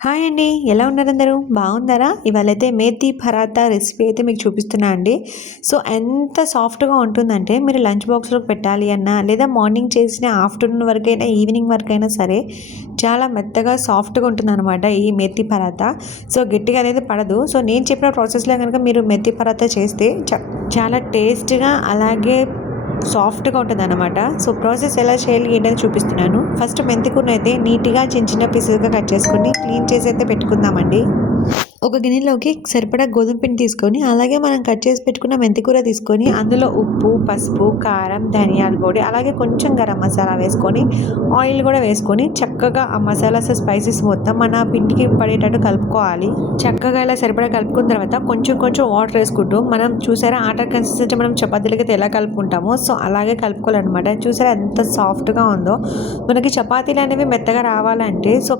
Hi అండి. ఎలా ఉన్నారందరూ? బాగున్నారా? ఇవాళైతే మేథీ పరాతా రెసిపీ అయితే మీకు చూపిస్తున్నా అండి. సో, ఎంత సాఫ్ట్‌గా ఉంటుందంటే మీరు లంచ్ బాక్స్‌లోకి పెట్టాలి అన్నా, లేదా మార్నింగ్ చేసిన ఆఫ్టర్‌నూన్ వరకైనా, ఈవినింగ్ వరకైనా సరే చాలా మెత్తగా సాఫ్ట్‌గా ఉంటుందనమాట ఈ మేథీ పరాతా. సో, గట్టిగా అనేది పడదు. సో, నేను చెప్పిన ప్రాసెస్‌లో గనుక మీరు మేథీ పరాతా చేస్తే చాలా టేస్ట్‌గా అలాగే సాఫ్ట్‌గా ఉంటదనమాట. సో, ప్రాసెస్ ఎలా చేయాలి ఏంటని చూపిస్తున్నాను. ఫస్ట్ మెంతికూరను అయితే నీట్‌గా చిన్న చిన్న పీసెస్‌గా కట్ చేసుకొని క్లీన్ చేసి అయితే పెట్టుకుందామండి. ఒక గిన్నెలోకి సరిపడా గోధుమ పిండి తీసుకొని, అలాగే మనం కట్ చేసి పెట్టుకున్న మెంతికూర తీసుకొని, అందులో ఉప్పు, పసుపు, కారం, ధనియాల పొడి, అలాగే కొంచెం గరం మసాలా వేసుకొని, ఆయిల్ కూడా వేసుకొని చక్కగా ఆ మసాలాస్, స్పైసెస్ మొత్తం మన పిండికి పడేటట్టు కలుపుకోవాలి. చక్కగా ఇలా సరిపడా కలుపుకున్న తర్వాత కొంచెం కొంచెం వాటర్ వేసుకుంటూ, మనం చూసారా ఆట కన్సిస్టెన్సీ మనం చపాతీలకి అయితే ఎలా కలుపుకుంటామో సో అలాగే కలుపుకోవాలన్నమాట. చూసారా ఎంత సాఫ్ట్‌గా ఉందో. మనకి చపాతీలు అనేవి మెత్తగా రావాలంటే సో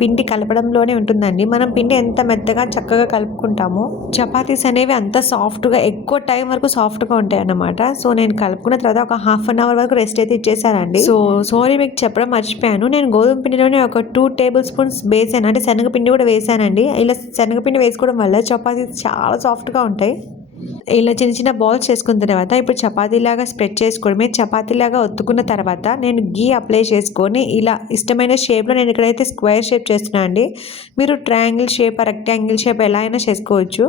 పిండి కలపడంలోనే ఉంటుందండి. మనం పిండి ఎంత మెత్తగా చక్కగా కలుపుకుంటామో చపాతీస్ అనేవి అంత సాఫ్ట్‌గా ఎక్కువ టైం వరకు సాఫ్ట్‌గా ఉంటాయన్నమాట. సో నేను కలుపుకున్న తర్వాత ఒక హాఫ్ అన్ అవర్ వరకు రెస్ట్ అయితే ఇచ్చేసానండి. సో సారీ మీకు చెప్పడం మర్చిపోయాను. నేను గోధుమ పిండిలోనే ఒక 2 టేబుల్ స్పూన్స్ వేసాను. అంటే శనగపిండి కూడా వేసానండి. ఇలా శనగపిండి వేసుకోవడం వల్ల చపాతీస్ చాలా సాఫ్ట్‌గా ఉంటాయి. ఇలా చిన్న చిన్న బాల్స్ చేసుకున్న తర్వాత ఇప్పుడు చపాతీలాగా స్ప్రెడ్ చేసుకోవడమే. చపాతీలాగా ఒత్తుకున్న తర్వాత నేను గీ అప్లై చేసుకొని ఇలా ఇష్టమైన షేప్లో నేను ఇక్కడైతే స్క్వేర్ షేప్ చేస్తున్నాను అండి. మీరు ట్రయాంగిల్ షేప్, రెక్టాంగిల్ షేప్ ఎలా అయినా చేసుకోవచ్చు.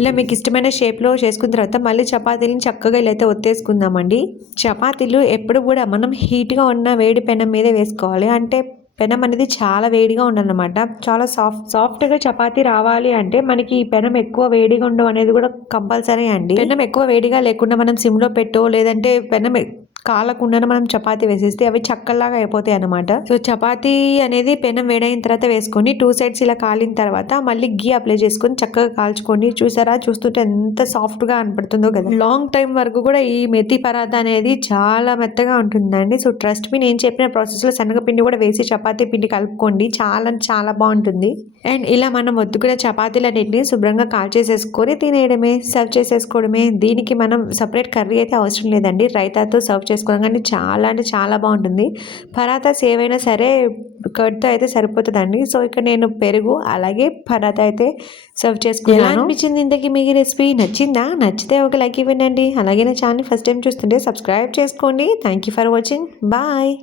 ఇలా మీకు ఇష్టమైన షేప్లో చేసుకున్న తర్వాత మళ్ళీ చపాతీలను చక్కగా ఇలా అయితే ఒత్తేసుకుందామండి. చపాతీలు ఎప్పుడు కూడా మనం హీట్గా ఉన్న వేడి పెనం మీదే వేసుకోవాలి. అంటే పెనం అనేది చాలా వేడిగా ఉండాలన్నమాట. చాలా సాఫ్ట్‌గా చపాతీ రావాలి అంటే మనకి ఈ పెనం ఎక్కువ వేడిగా ఉండడం అనేది కూడా కంపల్సరీ అండి. పెనం ఎక్కువ వేడిగా లేకుండా మనం సిమ్‌లో పెట్టో లేదంటే పెనం కాలకుండానే మనం చపాతీ వేసేస్తే అవి చక్కల్లాగా అయిపోతాయి అన్నమాట. సో చపాతీ అనేది పెనం వేడైన తర్వాత వేసుకొని 2 సైడ్స్ ఇలా కాలిన తర్వాత మళ్ళీ గీ అప్లై చేసుకొని చక్కగా కాల్చుకోండి. చూసారా చూస్తుంటే ఎంత సాఫ్ట్‌గా కనపడుతుందో కదా. లాంగ్ టైం వరకు కూడా ఈ మెథీ పరాతా అనేది చాలా మెత్తగా ఉంటుందండి. సో ట్రస్ట్ మీ, నేను చెప్పిన ప్రాసెస్‌లో శనగపిండి కూడా వేసి చపాతీ పిండి కలుపుకోండి. చాలా బాగుంటుంది. అండ్ ఇలా మనం ఒత్తుకున్న చపాతీలన్నింటినీ శుభ్రంగా కాల్చేసేసుకొని తినేయడమే, సర్వ్ చేసేసుకోవడమే. దీనికి మనం సపరేట్ కర్రీ అయితే అవసరం లేదండి. రైతాతో సర్వ్ చేసుకోవడం కానీ చాలా అంటే చాలా బాగుంటుంది. పరాతాస్ ఏవైనా సరే కర్డ్తో అయితే సరిపోతుందండి. సో ఇక్కడ నేను పెరుగు అలాగే పరాతా అయితే సర్వ్ చేసుకున్నాను. ఎలా అనిపించింది ఇంతకీ మీకు రెసిపీ? నచ్చిందా? నచ్చితే ఒక లైక్ ఇవ్వండి. అలాగే నా ఛానల్ ఫస్ట్ టైం చూస్తుంటే సబ్స్క్రైబ్ చేసుకోండి. Thank you for watching. Bye.